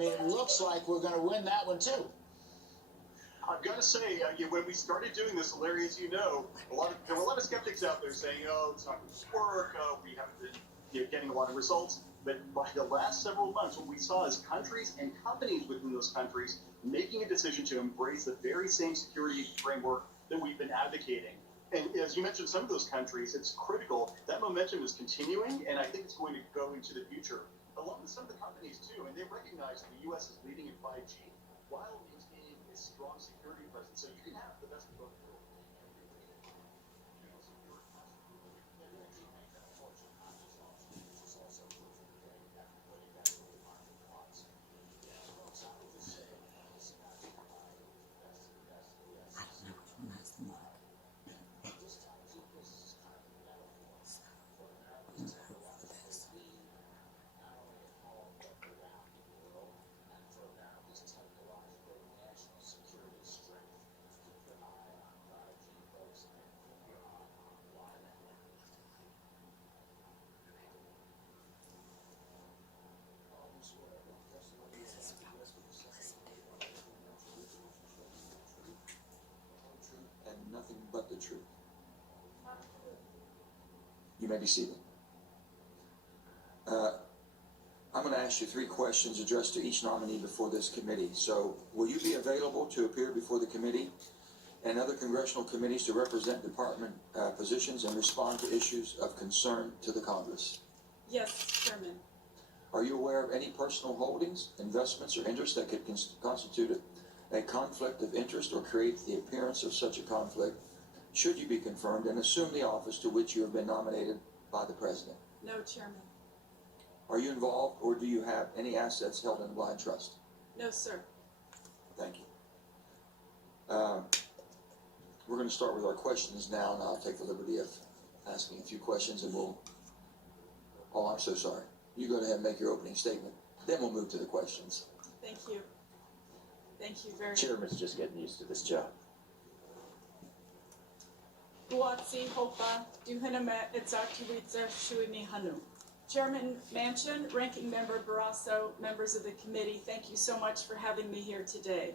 mean, it looks like we're going to win that one too. I've got to say, when we started doing this, Larry, as you know, there were a lot of skeptics out there saying, "Oh, it's not going to work. We haven't been getting a lot of results." But by the last several months, what we saw is countries and companies within those countries making a decision to embrace the very same security framework that we've been advocating. And as you mentioned, some of those countries, it's critical. That momentum is continuing, and I think it's going to go into the future, along with some of the companies too. And they recognize that the U.S. is leading in 5G while maintaining a strong security presence. So you can have the best of both worlds. Nothing but the truth. You may be seated. I'm going to ask you 3 questions addressed to each nominee before this committee. So, will you be available to appear before the committee and other congressional committees to represent department positions and respond to issues of concern to the Congress? Yes, Chairman. Are you aware of any personal holdings, investments, or interests that could constitute a conflict of interest or create the appearance of such a conflict should you be confirmed and assume the office to which you have been nominated by the President? No, Chairman. Are you involved or do you have any assets held in blind trust? No, sir. Thank you. We're going to start with our questions now, and I'll take the liberty of asking a few questions, and oh, I'm so sorry. You go ahead and make your opening statement, then we'll move to the questions. Thank you. Thank you very much. Chairman's just getting used to this job. Guatsi Hopa Duhanamet Etzakiwitza Shuimi Hanu. Chairman Manchin, Ranking Member Barrasso, members of the committee, thank you so much for having me here today.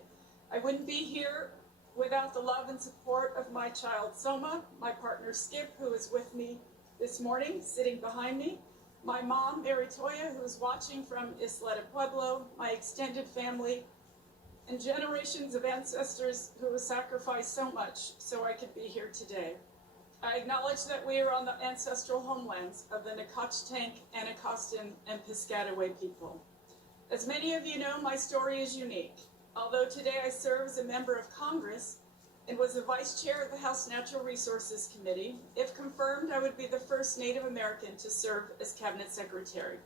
I wouldn't be here without the love and support of my child Soma, my partner Skip, who is with me this morning, sitting behind me, my mom Mary Toya, who is watching from Isla de Pueblo, my extended family, and generations of ancestors who have sacrificed so much so I could be here today. I acknowledge that we are on the ancestral homelands of the Nacotchtank, Anacostan, and Piscataway people. As many of you know, my story is unique. Although today I serve as a member of Congress and was the vice chair of the House Natural Resources Committee, if confirmed, I would be the first Native American to serve as cabinet secretary.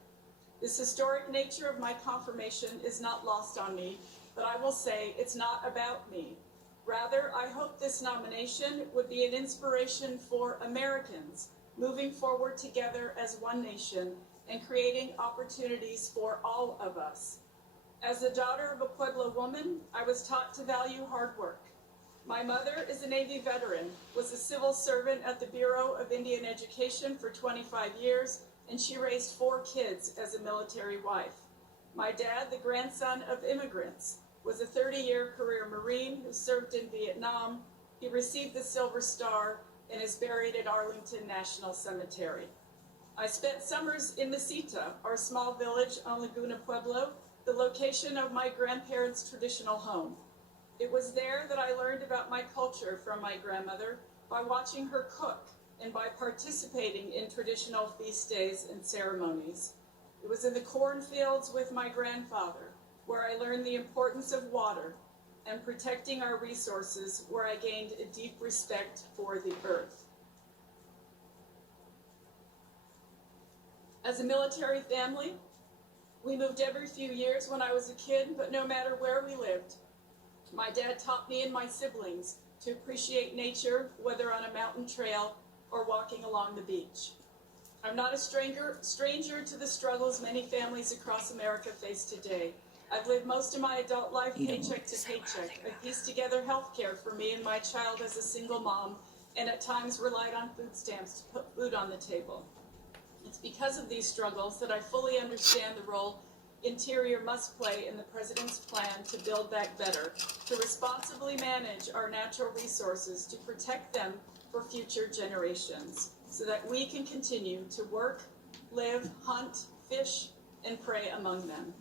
This historic nature of my confirmation is not lost on me, but I will say it's not about me. Rather, I hope this nomination would be an inspiration for Americans moving forward together as one nation and creating opportunities for all of us. As the daughter of a Pueblo woman, I was taught to value hard work. My mother is a Navy veteran, was a civil servant at the Bureau of Indian Education for 25 years, and she raised 4 kids as a military wife. My dad, the grandson of immigrants, was a 30-year career Marine who served in Vietnam. He received the Silver Star and is buried at Arlington National Cemetery. I spent summers in Mesita, our small village on Laguna Pueblo, the location of my grandparents' traditional home. It was there that I learned about my culture from my grandmother by watching her cook and by participating in traditional feast days and ceremonies. It was in the cornfields with my grandfather, where I learned the importance of water and protecting our resources, where I gained a deep respect for the earth. As a military family, we moved every few years when I was a kid, but no matter where we lived, my dad taught me and my siblings to appreciate nature, whether on a mountain trail or walking along the beach. I'm not a stranger to the struggles many families across America face today. I've lived most of my adult life paycheck to paycheck. I pieced together health care for me and my child as a single mom, and at times relied on food stamps to put food on the table. It's because of these struggles that I fully understand the role Interior must play in the President's plan to build back better, to responsibly manage our natural resources, to protect them for future generations, so that we can continue to work, live, hunt, fish, and prey among them.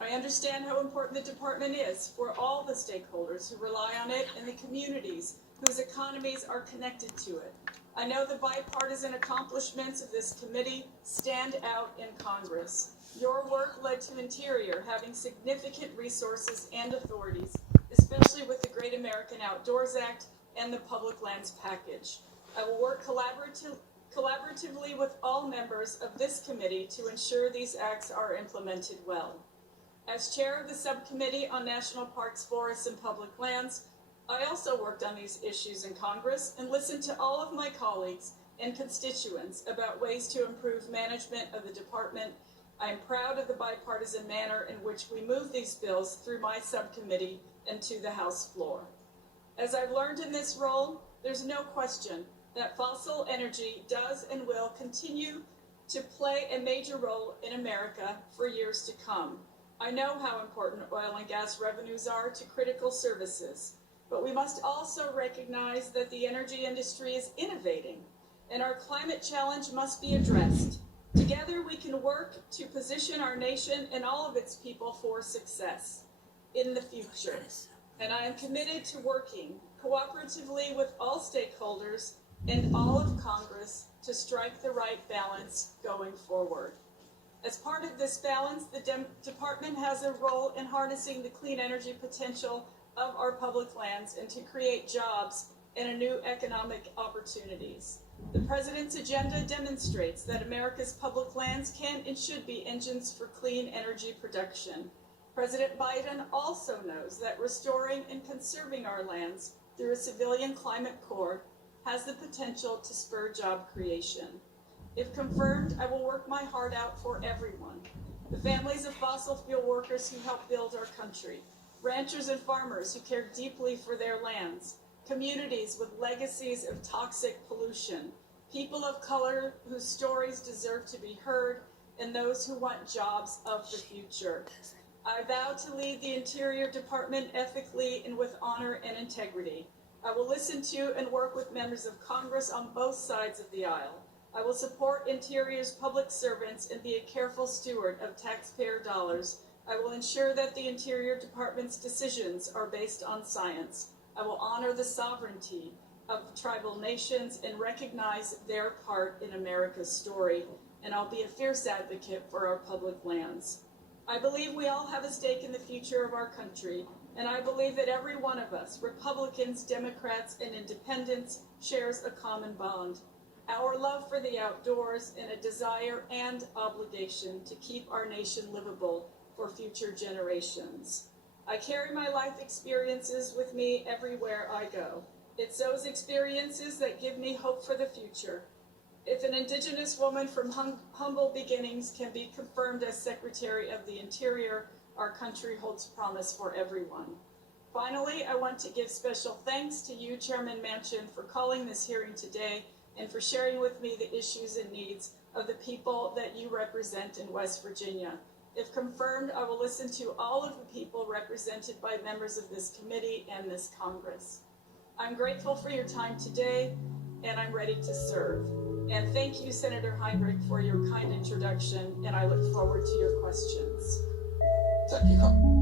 I understand how important the department is for all the stakeholders who rely on it and the communities whose economies are connected to it. I know the bipartisan accomplishments of this committee stand out in Congress. Your work led to Interior having significant resources and authorities, especially with the Great American Outdoors Act and the Public Lands Package. I will work collaboratively with all members of this committee to ensure these acts are implemented well. As chair of the Subcommittee on National Parks, Forests, and Public Lands, I also worked on these issues in Congress and listened to all of my colleagues and constituents about ways to improve management of the department. I am proud of the bipartisan manner in which we move these bills through my subcommittee and to the House floor. As I've learned in this role, there's no question that fossil energy does and will continue to play a major role in America for years to come. I know how important oil and gas revenues are to critical services, but we must also recognize that the energy industry is innovating, and our climate challenge must be addressed. Together we can work to position our nation and all of its people for success in the future. And I am committed to working cooperatively with all stakeholders and all of Congress to strike the right balance going forward. As part of this balance, the department has a role in harnessing the clean energy potential of our public lands and to create jobs and new economic opportunities. The President's agenda demonstrates that America's public lands can and should be engines for clean energy production. President Biden also knows that restoring and conserving our lands through a civilian climate corps has the potential to spur job creation. If confirmed, I will work my heart out for everyone. The families of fossil fuel workers who help build our country, ranchers and farmers who care deeply for their lands, communities with legacies of toxic pollution, people of color whose stories deserve to be heard, and those who want jobs of the future. I vow to lead the Interior Department ethically and with honor and integrity. I will listen to and work with members of Congress on both sides of the aisle. I will support Interior's public servants and be a careful steward of taxpayer dollars. I will ensure that the Interior Department's decisions are based on science. I will honor the sovereignty of tribal nations and recognize their part in America's story, and I'll be a fierce advocate for our public lands. I believe we all have a stake in the future of our country, and I believe that every one of us, Republicans, Democrats, and Independents, shares a common bond. Our love for the outdoors and a desire and obligation to keep our nation livable for future generations. I carry my life experiences with me everywhere I go. It's those experiences that give me hope for the future. If an Indigenous woman from humble beginnings can be confirmed as Secretary of the Interior, our country holds promise for everyone. Finally, I want to give special thanks to you, Chairman Manchin, for calling this hearing today and for sharing with me the issues and needs of the people that you represent in West Virginia. If confirmed, I will listen to all of the people represented by members of this committee and this Congress. I'm grateful for your time today, and I'm ready to serve. And thank you, Senator Heinrich, for your kind introduction, and I look forward to your questions. Thank you.